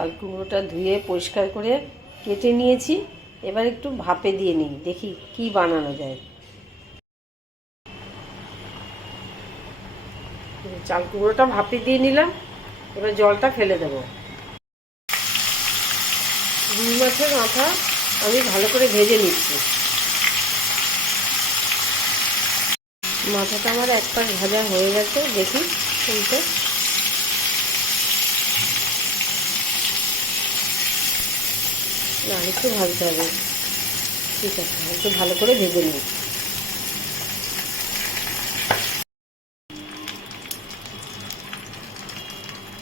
চাল কুমড়োটা ধুয়ে পরিষ্কার করে কেটে নিয়েছি। এবার একটু ভাপে দিয়ে নিই, দেখি কি বানানো যায়। চাল কুমড়োটা ভাপে দিয়ে নিলাম, এবার জলটা ফেলে দেব। রুই মাছের মাথা আমি ভালো করে ভেজে নিচ্ছি। মাথাটা আমার এক পাশ ভাজা হয়ে গেছে, দেখি শুনতে না, একটু ভাজতে হবে। ঠিক আছে, একটু ভালো করে ভেজে নিই।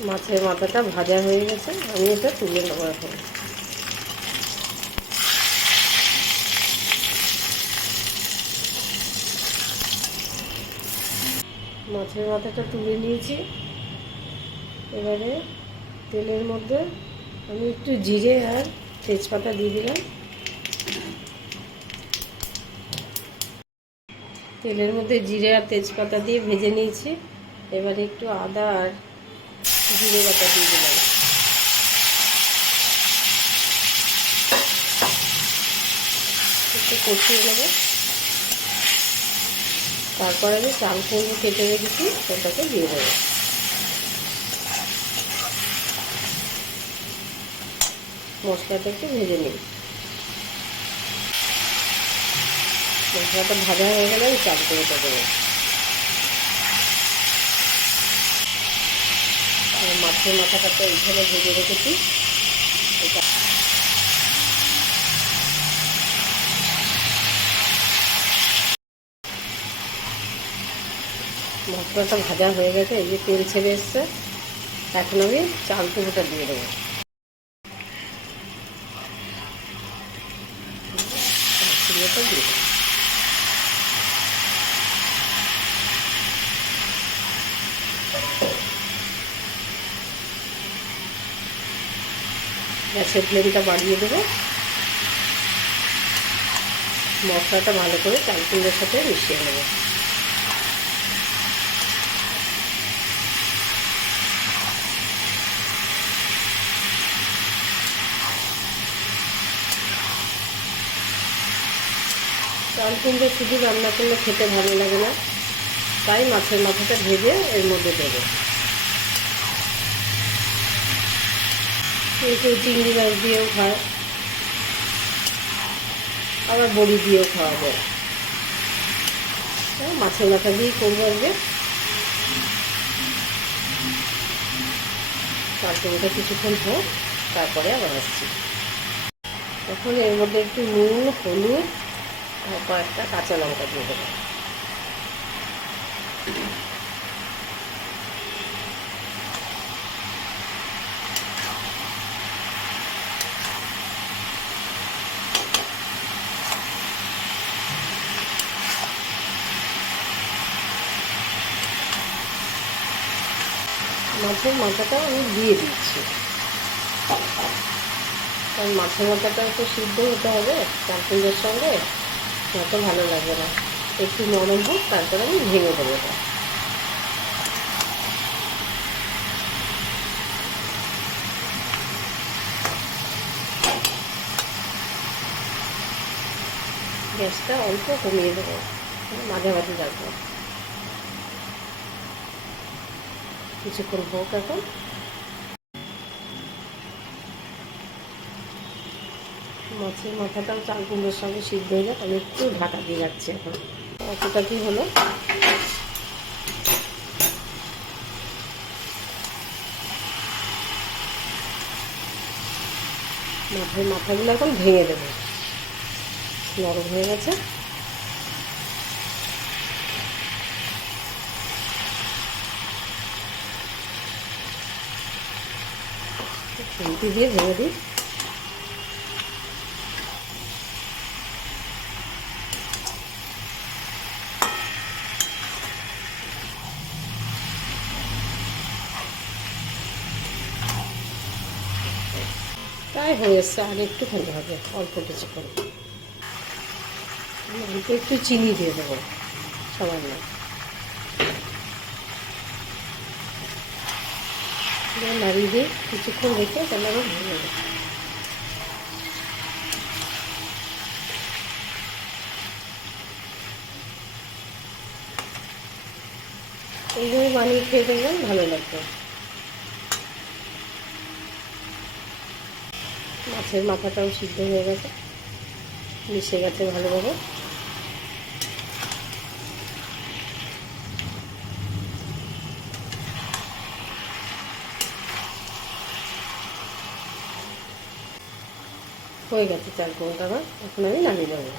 মাছের মাথাটা ভাজা হয়ে গেছে, আমি এটা তুলে নেব এখন। মাছের মাথাটা তুলে নিয়েছি। এবারে তেলের মধ্যে আমি একটু জিরে আর তেজপাতা দিয়ে দিলাম। তেলের মধ্যে জিরে আর তেজপাতা দিয়ে ভেজে নিয়েছি। এবারে একটু আদা আর জিরে বাটা দিয়ে দিলাম। একটু কষিয়ে নেব। তারপর আমি চাল কুমড়ো কেটে রেখেছি, ওটাকে দিয়ে দেবো। মশলাটা একটু ভেজে নিই। মশলাটা ভাজা হয়ে গেলে আমি চাল করে দেবো। মাছের মাথাটা তো এইখানে ভেজে রেখেছি। এটা মশলাটা ভাজা হয়ে গেছে, এই যে তেল ছেড়ে এসছে। এখন আমি চাল কুমড়োটা দিয়ে দেবো। কুমড়োটা দিয়ে দেবো গ্যাসের ফ্লেমটা বাড়িয়ে দেবো। মশলাটা ভালো করে চালকুলের সাথে মিশিয়ে নেব। চাল কুমড়ো শুধু রান্না করলে খেতে ভালো লাগে না। তাই মাছের মাথাটা ভেজে এর মধ্যে দেবো। কেউ কেউ চিংড়ি মাছ দিয়েও খায়। আবার বড়ি দিয়েও খাওয়া যায় মাছের মাথা দিয়েই করব আজকে। কুমড়োটা কিছুক্ষণ হোক, তারপরে আবার আসছি। এখন এর মধ্যে একটু নুন, হলুদ কয়েকটা কাঁচা লঙ্কা দিয়ে দেবো। মাছের মাথাটা আমি দিয়ে দিচ্ছি। কারণ মাছের মাথাটা একটু সিদ্ধ হতে হবে চাটনির সঙ্গে। অত ভালো লাগবে না। একটু নরম হোক, তারপরে আমি ভেঙে দেবো এটা। গ্যাসটা অল্প কমিয়ে দেবো। মাঝামাঝি রাখব কিছুক্ষণ হোক এখন। মাছের মাথাটাও চাল কুমড়োর সঙ্গে সিদ্ধ হয়ে যাক। আমি একটু ঢাকা দিয়ে রাখছি এখন। অতটা কি হলো? মাথায় মাথাগুলো এখন ভেঙে দেবো। নরম হয়ে গেছে। দিয়ে ভেঙে দিই। প্রায় হয়ে এসছে, আর একটুখানি হবে, অল্প কিছুক্ষণ। অল্প একটু চিনি দিয়ে দেবো দিয়ে নাড়িয়ে দিই কিছুক্ষণ রেখে তাহলে আমার ভালো লাগে এইভাবে বানিয়ে খেয়ে দেখবেন ভালো লাগবে। মাছের মাথাটাও সিদ্ধ হয়ে গেছে। মিশে গেছে ভালোভাবে। হয়ে গেছে চার আমার এখন আমি নামিয়ে দেবো